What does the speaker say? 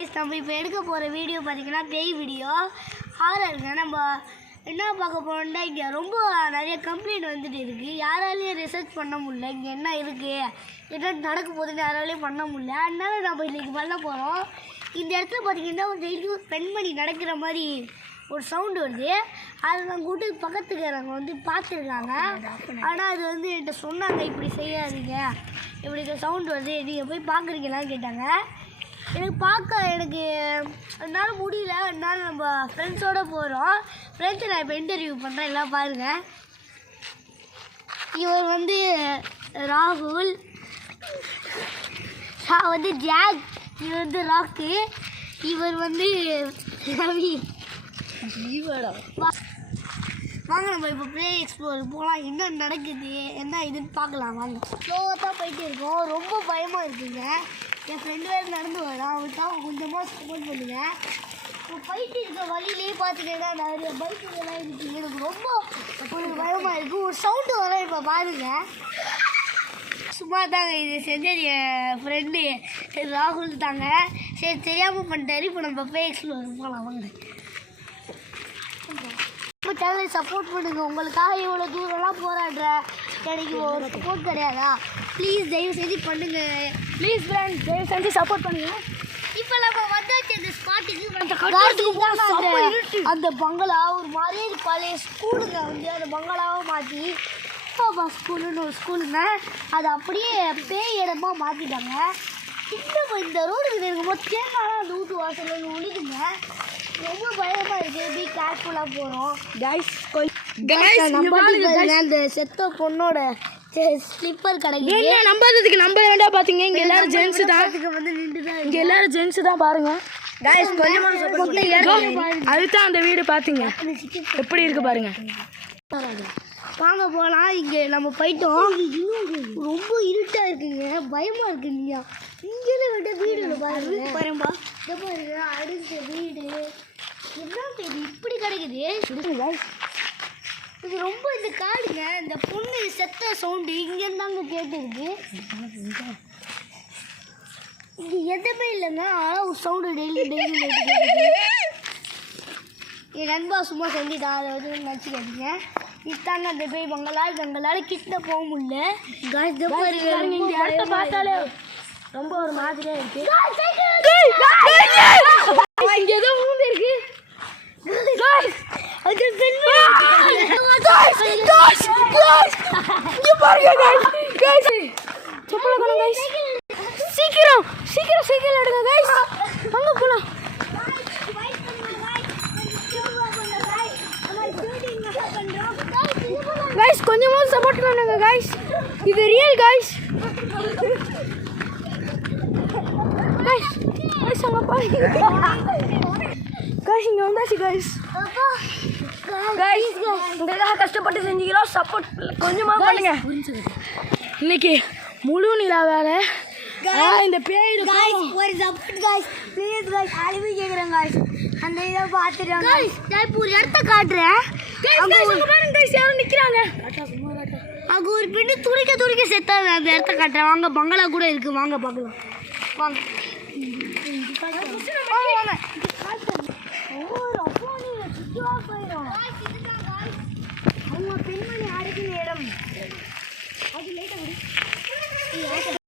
நம்ம இப்போ எடுக்க போகிற வீடியோ பார்த்தீங்கன்னா பேய் வீடியோ ஹாரருங்க. நம்ம என்ன பார்க்க போகிறோம்னா இங்கே ரொம்ப நிறைய கம்ப்ளைண்ட் வந்துட்டு இருக்குது. யாராலையும் ரிசர்ச் பண்ண முடியல, இங்கே என்ன இருக்குது என்ன நடக்க போகுதுன்னு யாராலையும் பண்ண முடியல. அதனால நம்ம இன்றைக்கி பண்ண போகிறோம். இந்த இடத்துல பார்த்தீங்கன்னா ஒரு பெண்மணி நடக்கிற மாதிரி ஒரு சவுண்டு வருது. அது நாங்கள் கூட்டு பக்கத்துக்காரங்க வந்து பார்த்துருக்காங்க. ஆனால் அது வந்து என்கிட்ட சொன்னாங்க, இப்படி செய்யாதீங்க, இப்படி சவுண்டு வருது, நீங்கள் போய் பார்க்குறீங்களான்னு கேட்டாங்க. எனக்கு என்னால் முடியல. அதனால நம்ம ஃப்ரெண்ட்ஸோடு போகிறோம். ஃப்ரெண்ட்ஸை நான் இப்போ இன்டர்வியூ பண்ணுறேன், எல்லாம் பாருங்கள். இவர் வந்து ராகுல், வந்து ஜாக், இவர் வந்து ராக்கு, இவர் வந்து ரவி. வாங்க நம்ம இப்போ ப்ளே எக்ஸ்ப்ளோர் போகலாம். என்ன நடக்குது என்ன இதுன்னு பார்க்கலாம். வாங்க. ஸ்லோவாக தான் போயிட்டு இருக்கோம். ரொம்ப பயமாக இருக்குங்க. என் ஃப்ரெண்டு வேறு நடந்து வரான், அவருக்கு தான் கொஞ்சமாக சப்போர்ட் பண்ணுங்க. இப்போ போயிட்டு இருக்க வழியிலே பார்த்துட்டேன்னா நிறைய பைக்குகள்லாம் இருக்குது. எனக்கு ரொம்ப கொஞ்சம் பயமாக இருக்குது. ஒரு சவுண்டு வர இப்போ பாருங்கள். சும்மா தாங்க இது செஞ்சது என் ஃப்ரெண்டு ராகுல் தாங்க. சரி, தெரியாமல் பண்ணிட்டாரு. இப்போ நம்ம ப்ளே எக்ஸ்ப்ளோர் போகலாம். வாங்க. நம்ம சேனலை சப்போர்ட் பண்ணுங்க. உங்களுக்காக இவ்வளோ தூரம்லாம் போராடுறேன், எனக்கு ஒரு சப்போர்ட் கிடையாதா? ப்ளீஸ் தயவு செஞ்சு பண்ணுங்க. ப்ளீஸ் ஃப்ரெண்ட்ஸ், தயவு செஞ்சு சப்போர்ட் பண்ணுங்க. இப்போ நம்ம வந்தாச்சு அந்த ஸ்பாட்டுக்கு. அந்த பங்களா ஒரு மாதிரி பழைய ஸ்கூலுங்க, வந்து அந்த பங்களாவை மாற்றி ஸ்கூலுன்னு ஒரு ஸ்கூலுங்க, அது அப்படியே பேய் இடமா மாற்றிட்டாங்க. இந்த ரோடு எனக்கு மொத்தம் அந்த வீட்டு வாசல் ஒழிக்குங்க. ரொம்ப பயமாக இருக்குது. பி கேர்ஃபுல்லாக போகிறோம். அந்த செத்த பொண்ணோட ஸ்லிப்பர் கிடைக்குது. என்ன நம்பாததுக்கு நம்ம வேண்டாம் பார்த்தீங்க. இங்கே எல்லாரும் ஜென்ஸு தான் வந்து நின்று தான் இங்கே எல்லாரும் ஜென்ஸு தான் பாருங்க. அதுதான் அந்த வீடு பார்த்தீங்க எப்படி இருக்கு பாருங்க. வாங்க போகலாம். இங்கே நம்ம போயிட்டோம். ரொம்ப இருட்டாக இருக்குங்க, பயமாக இருக்கு. இல்லையா இங்கேயே விட்ட வீடு பாருங்க. பாருங்க அடுத்த வீடு என்ன இது இப்படி கிடைக்குது. இது ரொம்ப இந்த காடுங்க. இந்த பொண்ணு செத்த சவுண்டு இங்கேருந்தாங்க கேட்டுருக்கு. இங்கே எதுவுமே இல்லைங்க, ஆனால் ஒரு சவுண்டு டெய்லி என் நண்பா சும்மா செஞ்சுட்டான். அதை வந்து நினச்சிக்காதீங்க. இத்தாங்க அந்த போய் எங்களால் கிட்ட போக முடியல. இந்த இடத்த பார்த்தாலே ரொம்ப ஒரு மாதிரியாக இருக்கு. இங்கே ஏதோ ஊந்து இருக்கு. சீக்கிரம் சீக்கிரம் சைக்கிள் எடுங்க கைஸ், வாங்க போலாம். கைஸ் கொஞ்சமாவது சப்போர்ட் பண்ணுங்க கைஸ், இது ரியல் கைஸ். கைஸ் கைஸ் அங்க பாருங்க கைஸ், இங்க வந்தாச்சு கைஸ். கைஸ் உங்களுக்காக கஷ்டப்பட்டு செஞ்சுக்கிறோம், சப்போர்ட் கொஞ்சமாக பண்ணுங்க. இன்னைக்கு முழு நிலா வேற இந்த பேய் ஒரு சப்போர்ட் கைஸ், ப்ளீஸ் கைஸ், அழிவு கேட்குறேன் கைஸ். அந்த இதை பார்த்துட்டு கைஸ் நான் இப்போ ஒரு இடத்த காட்டுறேன். யாரும் நிற்கிறாங்க. அங்கே ஒரு பெண்ணு துடிக்க செத்தாங்க. அந்த இடத்த காட்டுறேன். வாங்க, பங்களா கூட இருக்குது, வாங்க பார்க்கலாம். வாங்க அவங்க பெண்மணி அடக்கின இடம் அது லேட்டாக